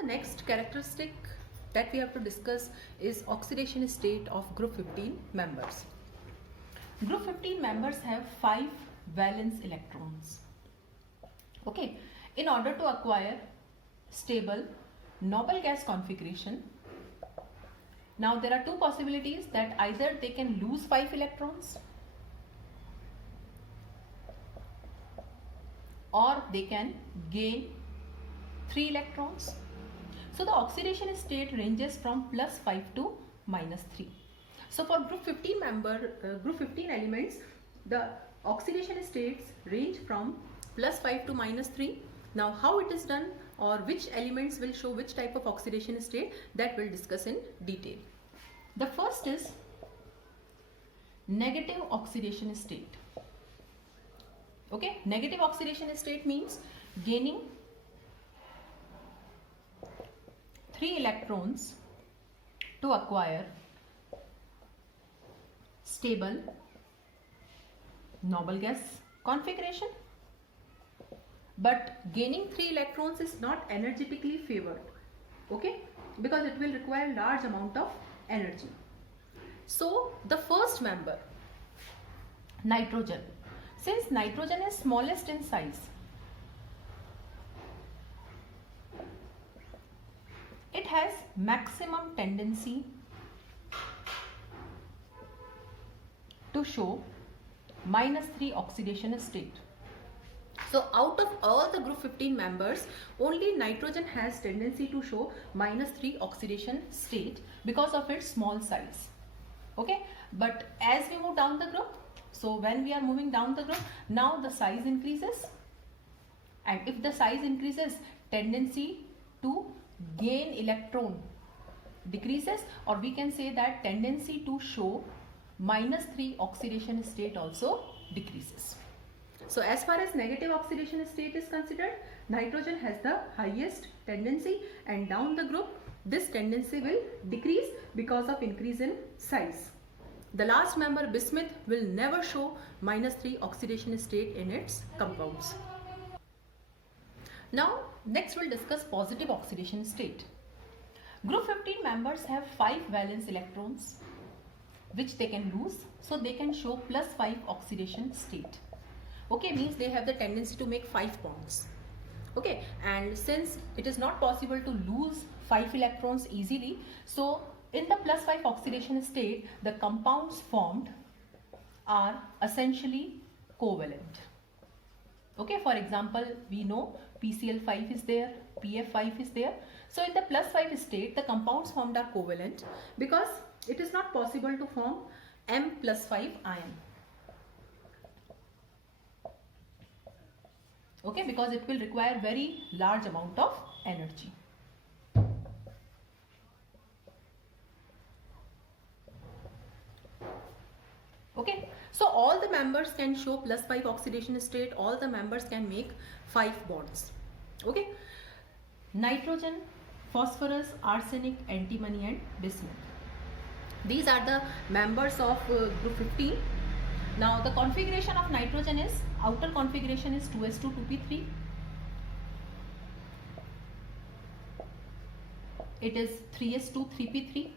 The next characteristic that we have to discuss is oxidation state of group 15 members. Group 15 members have 5 valence electrons. Okay, in order to acquire stable noble gas configuration, now there are two possibilities that either they can lose 5 electrons or they can gain 3 electrons. So the oxidation state ranges from +5 to -3. So for group 15 elements, the oxidation states range from +5 to -3. Now how it is done or which elements will show which type of oxidation state, that we'll discuss in detail. The first is negative oxidation state. Okay, negative oxidation state means gaining 3 electrons to acquire stable noble gas configuration, but gaining 3 electrons is not energetically favored, okay, because it will require large amount of energy. So the first member, nitrogen, since nitrogen is smallest in size, it has maximum tendency to show -3 oxidation state. So out of all the group 15 members, only nitrogen has tendency to show -3 oxidation state because of its small size. Okay, but as we move down the group, so when we are moving down the group, now the size increases, and if the size increases, tendency to gain electron decreases, or we can say that tendency to show -3 oxidation state also decreases. So as far as negative oxidation state is considered, nitrogen has the highest tendency, and down the group this tendency will decrease because of increase in size. The last member, bismuth, will never show -3 oxidation state in its compounds. Now next we'll discuss positive oxidation state. Group 15 members have 5 valence electrons which they can lose, so they can show +5 oxidation state. Okay, means they have the tendency to make 5 bonds. Okay, and since it is not possible to lose 5 electrons easily, so in the +5 oxidation state, the compounds formed are essentially covalent. Okay, for example, we know PCl5 is there, PF5 is there. So in the +5 state, the compounds formed are covalent because it is not possible to form M+5 ion. Okay, because it will require very large amount of energy. Okay, so all the members can show +5 oxidation state, all the members can make 5 bonds. Okay, nitrogen, phosphorus, arsenic, antimony and bismuth. These are the members of group 15. Now the configuration of nitrogen is, outer configuration is 2s2 2p3. It is 3s2 3p3.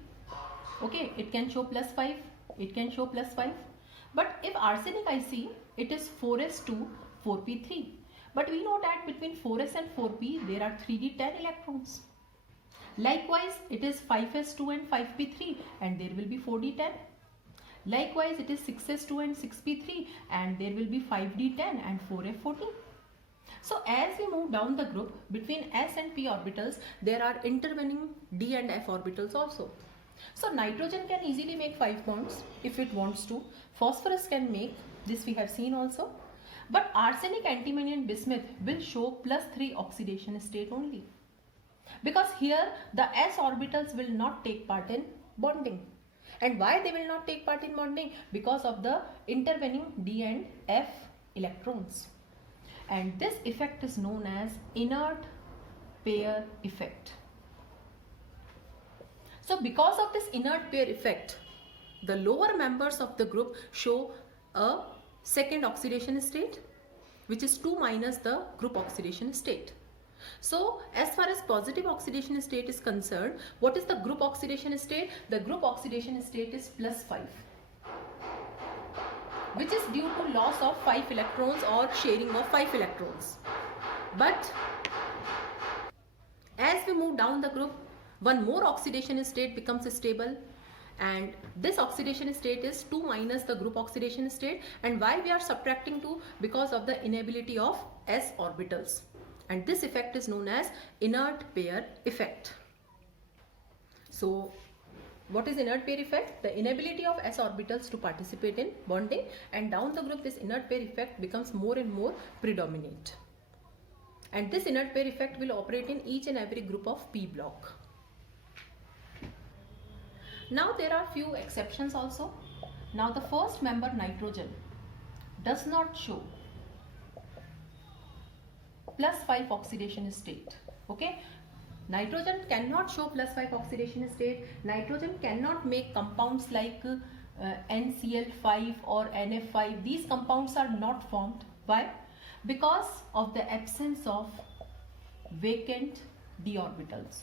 Okay, it can show +5, it can show +5. But if arsenic I see, it is 4s2 4p3. But we know that between 4s and 4p there are 3d10 electrons. Likewise, it is 5s2 and 5p3 and there will be 4d10. Likewise, it is 6s2 and 6p3 and there will be 5d10 and 4f14. So as we move down the group, between s and p orbitals, there are intervening d and f orbitals also. So nitrogen can easily make 5 bonds if it wants to. Phosphorus can make, this we have seen also. But arsenic, antimony and bismuth will show +3 oxidation state only. Because here the s orbitals will not take part in bonding. And why they will not take part in bonding? Because of the intervening d and f electrons. And this effect is known as inert pair effect. So because of this inert pair effect, the lower members of the group show a second oxidation state, which is 2 minus the group oxidation state. So as far as positive oxidation state is concerned, what is the group oxidation state? The group oxidation state is +5, which is due to loss of 5 electrons or sharing of 5 electrons. But as we move down the group, one more oxidation state becomes stable, and this oxidation state is 2 minus the group oxidation state. And why we are subtracting 2? Because of the inability of s orbitals, and this effect is known as inert pair effect. So what is inert pair effect? The inability of s orbitals to participate in bonding, and down the group this inert pair effect becomes more and more predominant, and this inert pair effect will operate in each and every group of p block. Now there are few exceptions also. Now the first member, nitrogen, does not show +5 oxidation state. Okay, nitrogen cannot show +5 oxidation state. Nitrogen cannot make compounds like NCl5 or NF5. These compounds are not formed. Why? Because of the absence of vacant d orbitals.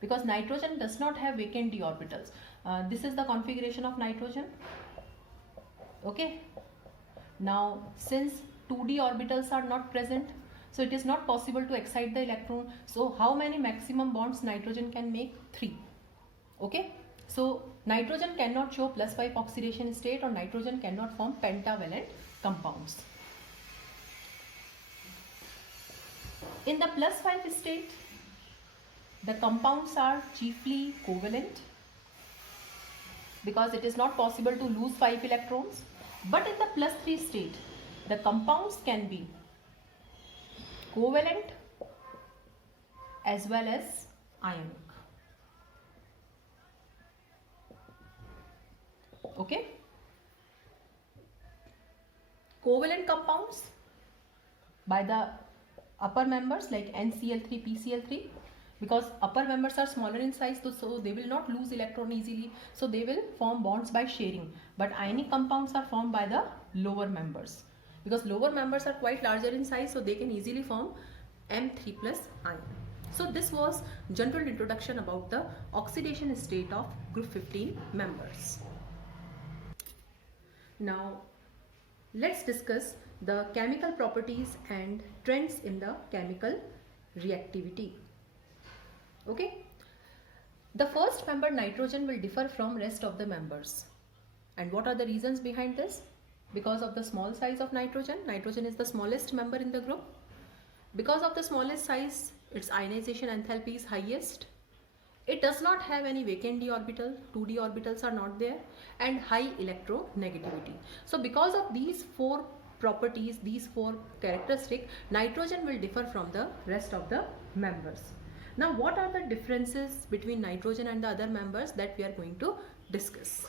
Because nitrogen does not have vacant d orbitals. This is the configuration of nitrogen. Okay, now since 2d orbitals are not present, so it is not possible to excite the electron. So how many maximum bonds nitrogen can make? 3. Okay, so nitrogen cannot show +5 oxidation state, or nitrogen cannot form pentavalent compounds. In the +5 state, the compounds are chiefly covalent, because it is not possible to lose 5 electrons. But in the +3 state, the compounds can be covalent as well as ionic. Okay, covalent compounds by the upper members like NCl3, PCl3, because upper members are smaller in size, so they will not lose electron easily, so they will form bonds by sharing. But ionic compounds are formed by the lower members, because lower members are quite larger in size, so they can easily form M3 plus ion. So this was general introduction about the oxidation state of group 15 members. Now let's discuss the chemical properties and trends in the chemical reactivity. Okay, the first member, nitrogen, will differ from rest of the members. And what are the reasons behind this? Because of the small size of nitrogen. Nitrogen is the smallest member in the group. Because of the smallest size, its ionization enthalpy is highest. It does not have any vacant d orbital, 2d orbitals are not there, and high electronegativity. So because of these 4 properties, these 4 characteristics, nitrogen will differ from the rest of the members. Now what are the differences between nitrogen and the other members that we are going to discuss?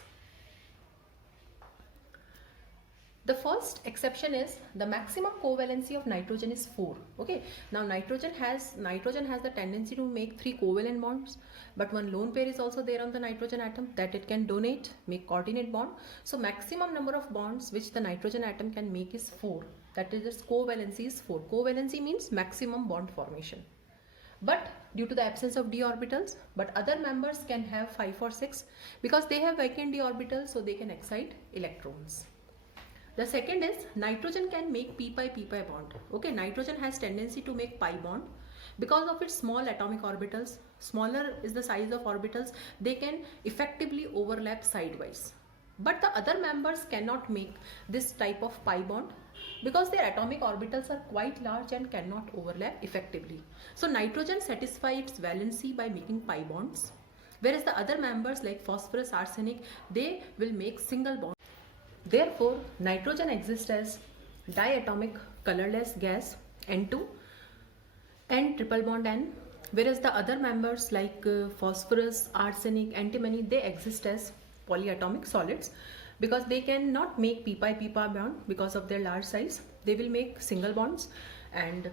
The first exception is the maximum covalency of nitrogen is 4. Okay, now nitrogen has the tendency to make 3 covalent bonds, but one lone pair is also there on the nitrogen atom that it can donate, make coordinate bond. So maximum number of bonds which the nitrogen atom can make is 4. That is, its covalency is 4. Covalency means maximum bond formation. But due to the absence of d orbitals, but other members can have 5 or 6 because they have vacant d orbitals, so they can excite electrons. The second is nitrogen can make p-pi bond. Okay, nitrogen has tendency to make pi bond because of its small atomic orbitals. Smaller is the size of orbitals, they can effectively overlap sidewise. But the other members cannot make this type of pi bond because their atomic orbitals are quite large and cannot overlap effectively. So nitrogen satisfies its valency by making pi bonds, whereas the other members like phosphorus, arsenic, they will make single bonds. Therefore, nitrogen exists as diatomic colorless gas N2 and triple bond N, whereas the other members like phosphorus, arsenic, antimony, they exist as polyatomic solids because they cannot make p-pi bond because of their large size. They will make single bonds, and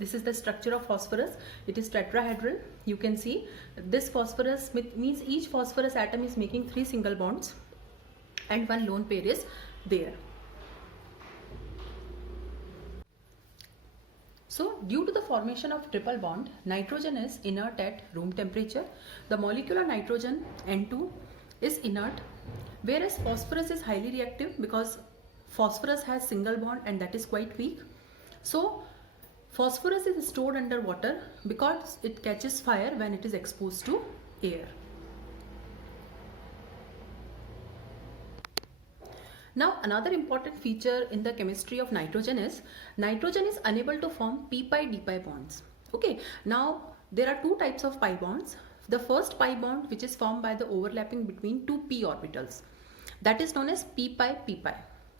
this is the structure of phosphorus. It is tetrahedral. You can see this phosphorus means each phosphorus atom is making 3 single bonds and one lone pair is there. So due to the formation of triple bond, nitrogen is inert at room temperature. The molecular nitrogen N2 is inert, whereas phosphorus is highly reactive because phosphorus has single bond and that is quite weak. So phosphorus is stored under water because it catches fire when it is exposed to air. Now another important feature in the chemistry of nitrogen is unable to form p-pi d-pi bonds. Okay, now there are two types of pi bonds. The first pi bond, which is formed by the overlapping between two p orbitals, that is known as p-pi p-pi.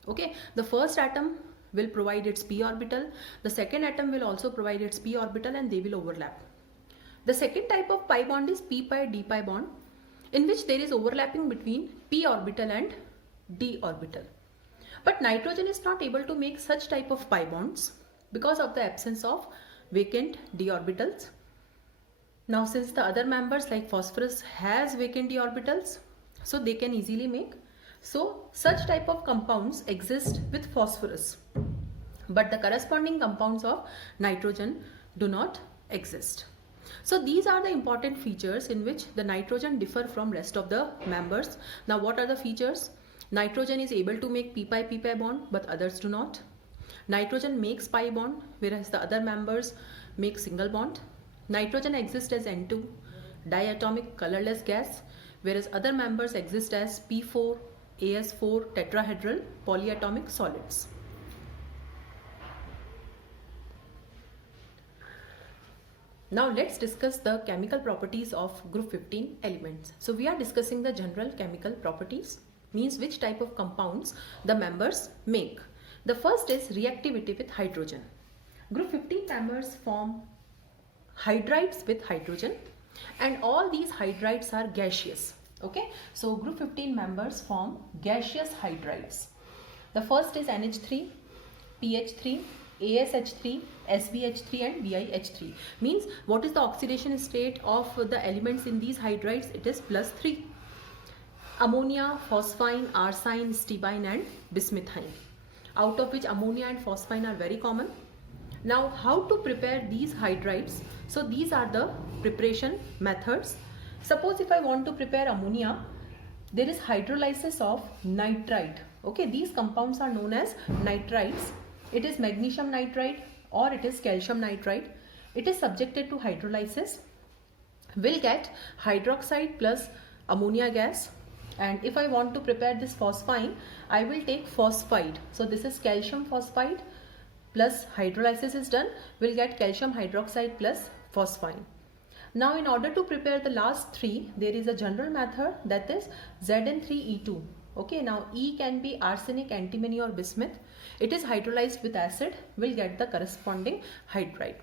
Okay, the first atom will provide its p orbital, the second atom will also provide its p orbital, and they will overlap. The second type of pi bond is p-pi d-pi bond, in which there is overlapping between p orbital and d orbital. But nitrogen is not able to make such type of pi bonds because of the absence of vacant d orbitals. Now since the other members like phosphorus has vacant d orbitals, so they can easily make. So such type of compounds exist with phosphorus, but the corresponding compounds of nitrogen do not exist. So these are the important features in which the nitrogen differ from rest of the members. Now what are the features? Nitrogen is able to make p-pi p-pi bond, but others do not. Nitrogen makes pi bond, whereas the other members make single bond. Nitrogen exists as N2, diatomic colorless gas, whereas other members exist as P4, AS4 tetrahedral polyatomic solids. Now let's discuss the chemical properties of group 15 elements. So we are discussing the general chemical properties, means which type of compounds the members make. The first is reactivity with hydrogen. Group 15 members form hydrides with hydrogen, and all these hydrides are gaseous. Okay, so group 15 members form gaseous hydrides. The first is NH3, PH3, ASH3, SBH3 and BiH3. Means what is the oxidation state of the elements in these hydrides? It is +3. Ammonia, phosphine, arsine, stibine and bismuthine, out of which ammonia and phosphine are very common. Now how to prepare these hydrides? So these are the preparation methods. Suppose if I want to prepare ammonia, there is hydrolysis of nitrite. Okay, these compounds are known as nitrites. It is magnesium nitrite or it is calcium nitrite. It is subjected to hydrolysis. We'll get hydroxide plus ammonia gas. And if I want to prepare this phosphine, I will take phosphide. So this is calcium phosphide plus hydrolysis is done. We'll get calcium hydroxide plus phosphine. Now in order to prepare the last three, there is a general method, that is Zn3E2. Okay, now E can be arsenic, antimony or bismuth. It is hydrolyzed with acid. We'll get the corresponding hydride.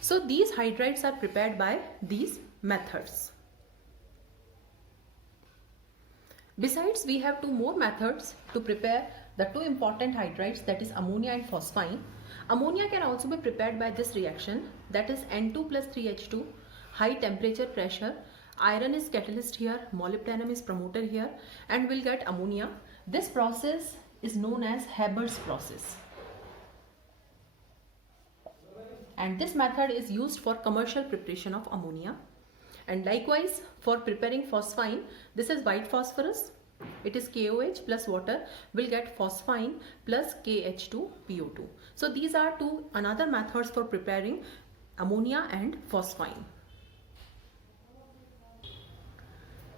So these hydrides are prepared by these methods. Besides, we have two more methods to prepare the two important hydrides, that is ammonia and phosphine. Ammonia can also be prepared by this reaction, that is N2 plus 3H2, high temperature pressure. Iron is catalyst here, molybdenum is promoter here, and we'll get ammonia. This process is known as Haber's process. And this method is used for commercial preparation of ammonia. And likewise, for preparing phosphine, this is white phosphorus. It is KOH plus water. We'll get phosphine plus KH2PO2. So these are two another methods for preparing ammonia and phosphine.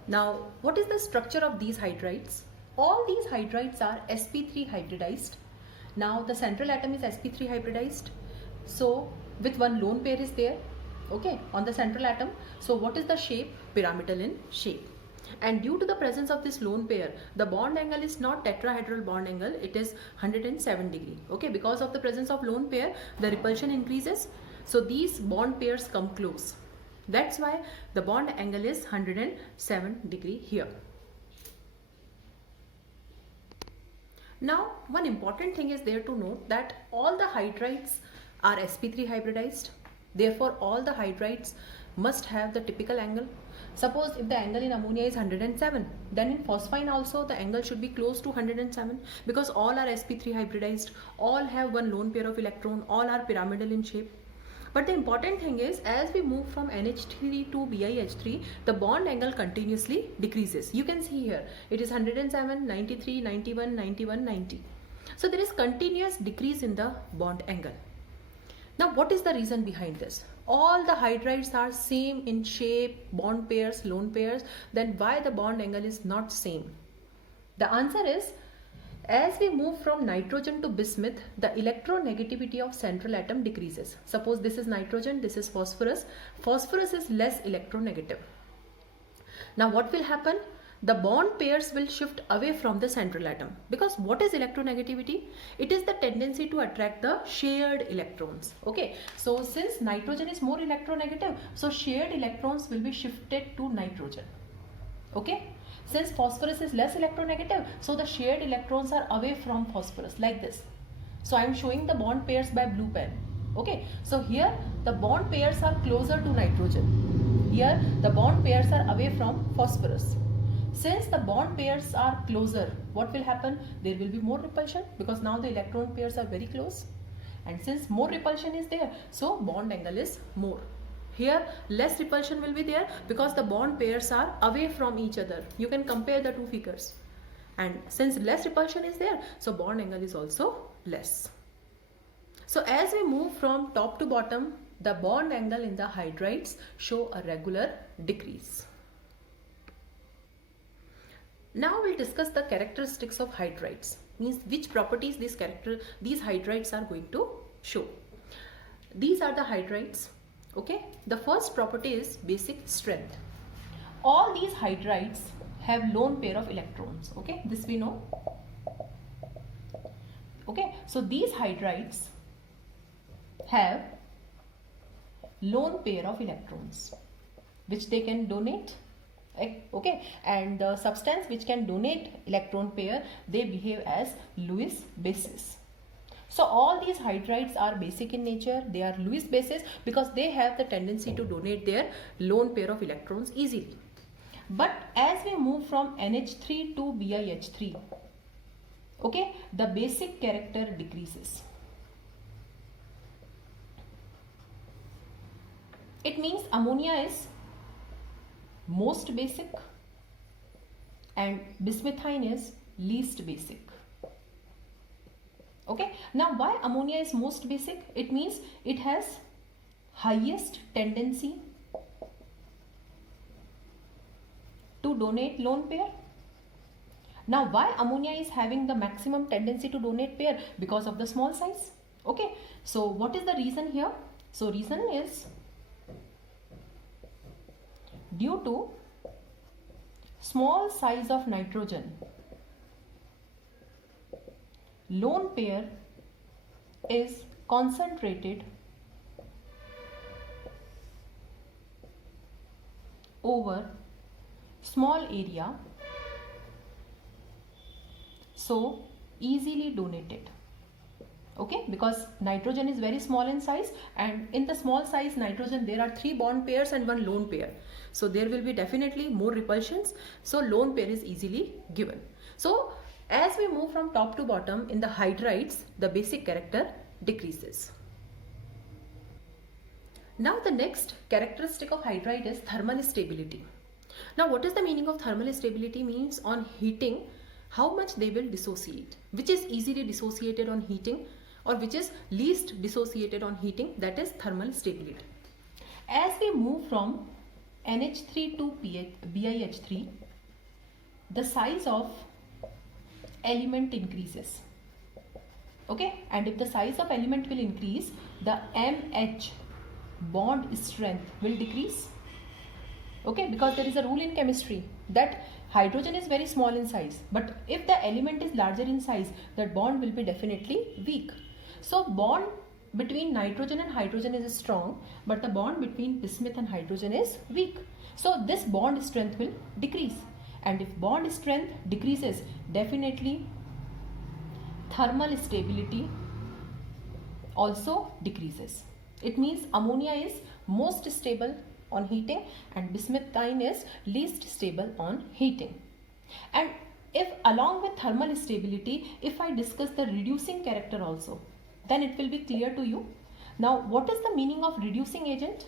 Now, what is the structure of these hydrides? All these hydrides are sp3 hybridized. Now the central atom is sp3 hybridized. So with one lone pair is there, okay, on the central atom. So what is the shape? Pyramidal in shape. And due to the presence of this lone pair, the bond angle is not tetrahedral bond angle, it is 107 degree. Okay, because of the presence of lone pair, the repulsion increases. So these bond pairs come close. That's why the bond angle is 107 degree here. Now, one important thing is there to note that all the hydrides are sp3 hybridized. Therefore, all the hydrides must have the typical angle. Suppose if the angle in ammonia is 107, then in phosphine also the angle should be close to 107, because all are sp3 hybridized, all have one lone pair of electron, all are pyramidal in shape. But the important thing is, as we move from NH3 to BiH3, the bond angle continuously decreases. You can see here, it is 107, 93, 91, 91, 90. So there is continuous decrease in the bond angle. Now what is the reason behind this? All the hydrides are same in shape, bond pairs, lone pairs, then why the bond angle is not same? The answer is, as we move from nitrogen to bismuth, the electronegativity of central atom decreases. Suppose this is nitrogen, this is phosphorus. Phosphorus is less electronegative. Now what will happen? The bond pairs will shift away from the central atom, because what is electronegativity? It is the tendency to attract the shared electrons. Okay, so since nitrogen is more electronegative, so shared electrons will be shifted to nitrogen. Okay, since phosphorus is less electronegative, so the shared electrons are away from phosphorus, like this. So I am showing the bond pairs by blue pen. Okay, so here the bond pairs are closer to nitrogen. Here the bond pairs are away from phosphorus. Since the bond pairs are closer, what will happen? There will be more repulsion, because now the electron pairs are very close. And since more repulsion is there, so bond angle is more. Here less repulsion will be there, because the bond pairs are away from each other. You can compare the two figures. And since less repulsion is there, so bond angle is also less. So as we move from top to bottom, the bond angle in the hydrides show a regular decrease. Now we'll discuss the characteristics of hydrides, means which properties these hydrides are going to show. These are the hydrides. Okay, the first property is basic strength. All these hydrides have lone pair of electrons. Okay, this we know. Okay, so these hydrides have lone pair of electrons which they can donate. Okay, and the substance which can donate electron pair, they behave as Lewis bases. So all these hydrides are basic in nature. They are Lewis bases because they have the tendency to donate their lone pair of electrons easily. But as we move from NH3 to BiH3, okay, the basic character decreases. It means ammonia is most basic and bismuthine is least basic. Okay, now why ammonia is most basic? It means it has highest tendency to donate lone pair. Now why ammonia is having the maximum tendency to donate pair? Because of the small size. Okay, so what is the reason here? So reason is due to small size of nitrogen, lone pair is concentrated over small area, so easily donated. Okay, because nitrogen is very small in size, and in the small size nitrogen there are 3 bond pairs and 1 lone pair. So there will be definitely more repulsions. So lone pair is easily given. So as we move from top to bottom in the hydrides, the basic character decreases. Now the next characteristic of hydride is thermal stability. Now what is the meaning of thermal stability? Means on heating how much they will dissociate, which is easily dissociated on heating or which is least dissociated on heating, that is thermal stability. As we move from NH3 to BiH3, the size of element increases. Okay, and if the size of element will increase, the MH bond strength will decrease. Okay, because there is a rule in chemistry that hydrogen is very small in size, but if the element is larger in size, that bond will be definitely weak. So bond between nitrogen and hydrogen is strong, but the bond between bismuth and hydrogen is weak. So this bond strength will decrease, and if bond strength decreases, definitely thermal stability also decreases. It means ammonia is most stable on heating and bismuthine is least stable on heating. And if along with thermal stability, if I discuss the reducing character also, then it will be clear to you. Now, what is the meaning of reducing agent?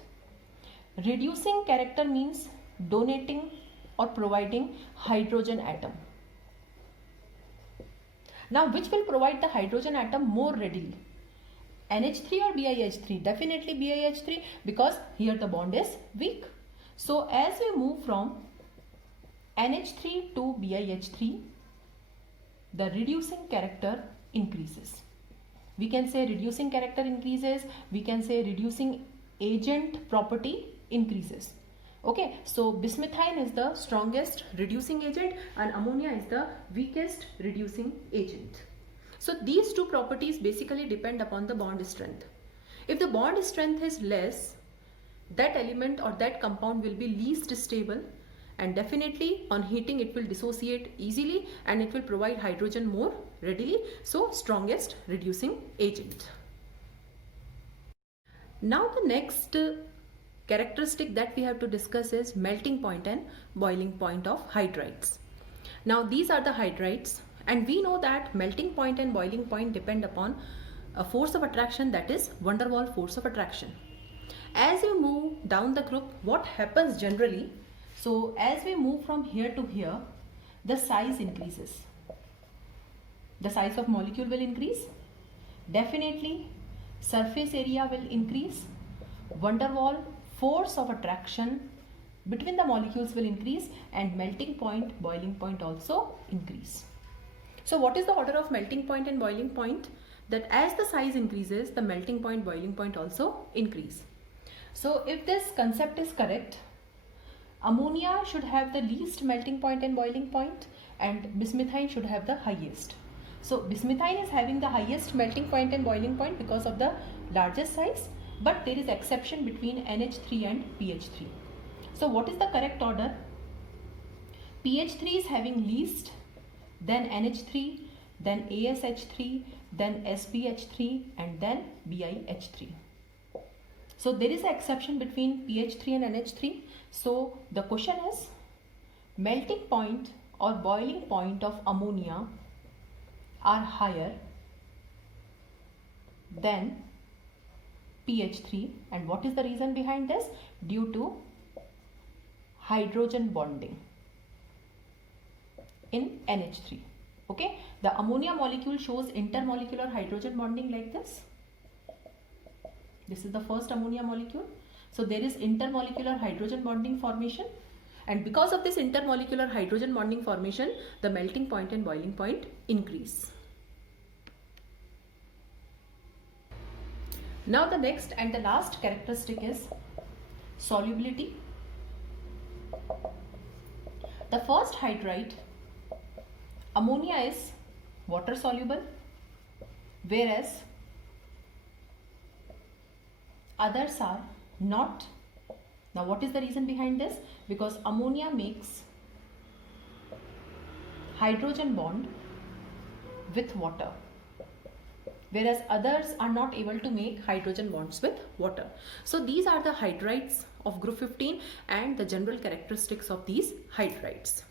Reducing character means donating or providing hydrogen atom. Now, which will provide the hydrogen atom more readily? NH3 or BiH3? Definitely BiH3, because here the bond is weak. So, as we move from NH3 to BiH3, the reducing character increases. We can say reducing character increases, we can say reducing agent property increases. Okay, so bismuthine is the strongest reducing agent and ammonia is the weakest reducing agent. So these two properties basically depend upon the bond strength. If the bond strength is less, that element or that compound will be least stable, and definitely on heating it will dissociate easily and it will provide hydrogen more readily. So strongest reducing agent. Now the next characteristic that we have to discuss is melting point and boiling point of hydrides. Now these are the hydrides, and we know that melting point and boiling point depend upon a force of attraction, that is van der Waals force of attraction. As you move down the group, what happens generally? So as we move from here to here, the size increases. The size of molecule will increase. Definitely surface area will increase. Van der Waals force of attraction between the molecules will increase, and melting point, boiling point also increase. So what is the order of melting point and boiling point? That as the size increases, the melting point, boiling point also increase. So if this concept is correct, ammonia should have the least melting point and boiling point, and bismuthine should have the highest. So bismuthine is having the highest melting point and boiling point because of the largest size, but there is exception between NH3 and PH3. So what is the correct order? PH3 is having least, then NH3, then ASH3, then SPH3, and then BiH3. So there is an exception between PH3 and NH3. So the question is, melting point or boiling point of ammonia are higher than PH3, and what is the reason behind this? Due to hydrogen bonding in NH3. Okay, the ammonia molecule shows intermolecular hydrogen bonding like this. This is the first ammonia molecule. So there is intermolecular hydrogen bonding formation, and because of this intermolecular hydrogen bonding formation, the melting point and boiling point increase. Now the next and the last characteristic is solubility. The first hydride, ammonia, is water soluble, whereas others are not. Now what is the reason behind this? Because ammonia makes hydrogen bond with water, whereas others are not able to make hydrogen bonds with water. So these are the hydrides of group 15 and the general characteristics of these hydrides.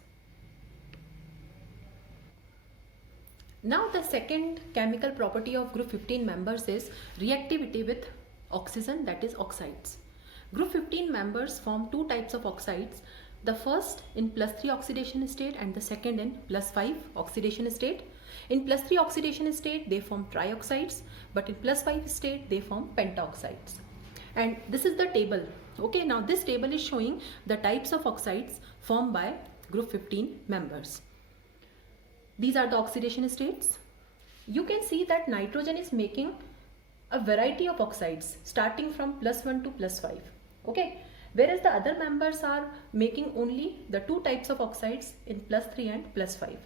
Now the second chemical property of group 15 members is reactivity with oxygen, that is oxides. Group 15 members form two types of oxides. The first in +3 oxidation state and the second in +5 oxidation state. In +3 oxidation state they form trioxides, but in +5 state they form pentoxides. And this is the table. Okay, now this table is showing the types of oxides formed by group 15 members. These are the oxidation states. You can see that nitrogen is making a variety of oxides starting from +1 to +5. Okay, whereas the other members are making only the two types of oxides in +3 and +5.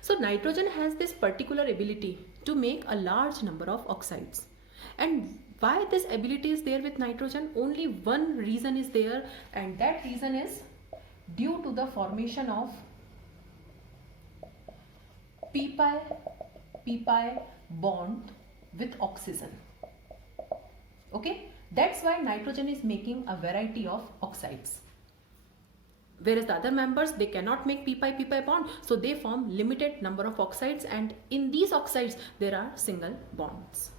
So nitrogen has this particular ability to make a large number of oxides. And why this ability is there with nitrogen? Only one reason is there, and that reason is due to the formation of p-pi bond with oxygen. Okay, that's why nitrogen is making a variety of oxides. Whereas the other members, they cannot make p-pi bond, so they form limited number of oxides, and in these oxides there are single bonds.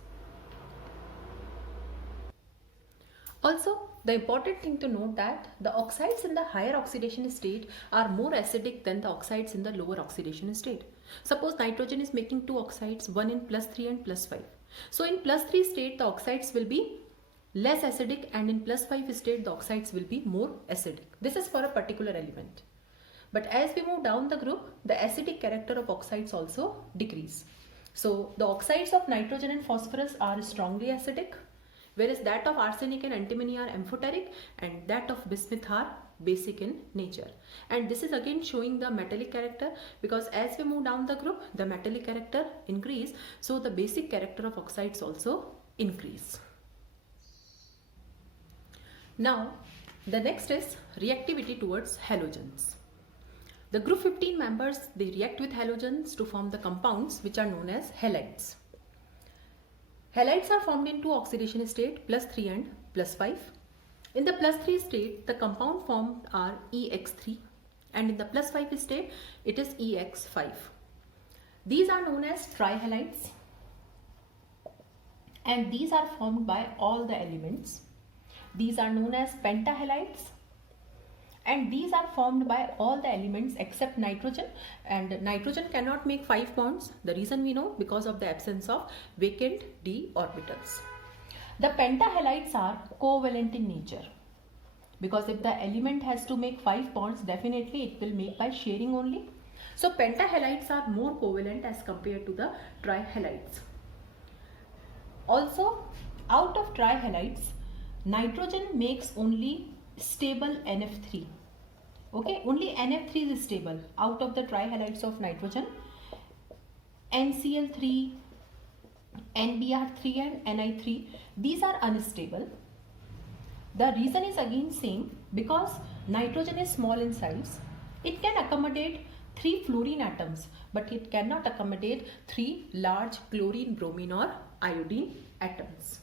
Also, the important thing to note that the oxides in the higher oxidation state are more acidic than the oxides in the lower oxidation state. Suppose nitrogen is making two oxides, one in +3 and +5. So in +3 state, the oxides will be less acidic, and in +5 state, the oxides will be more acidic. This is for a particular element. But as we move down the group, the acidic character of oxides also decrease. So the oxides of nitrogen and phosphorus are strongly acidic, whereas that of arsenic and antimony are amphoteric, and that of bismuth are basic in nature. And this is again showing the metallic character, because as we move down the group, the metallic character increase, so the basic character of oxides also increase. Now the next is reactivity towards halogens. The group 15 members, they react with halogens to form the compounds which are known as halides. Halides are formed in two oxidation state, +3 and +5. In the +3 state, the compound formed are EX3, and in the +5 state, it is EX5. These are known as trihalides, and these are formed by all the elements. These are known as pentahalides, and these are formed by all the elements except nitrogen, and nitrogen cannot make 5 bonds. The reason we know, because of the absence of vacant d orbitals. The pentahalides are covalent in nature, because if the element has to make 5 bonds, definitely it will make by sharing only. So pentahalides are more covalent as compared to the trihalides. Also, out of trihalides, nitrogen makes only stable NF3. Okay, only NF3 is stable out of the trihalides of nitrogen. NCl3, NBr3 and Ni3, these are unstable. The reason is again same, because nitrogen is small in size. It can accommodate 3 fluorine atoms, but it cannot accommodate 3 large chlorine, bromine or iodine atoms.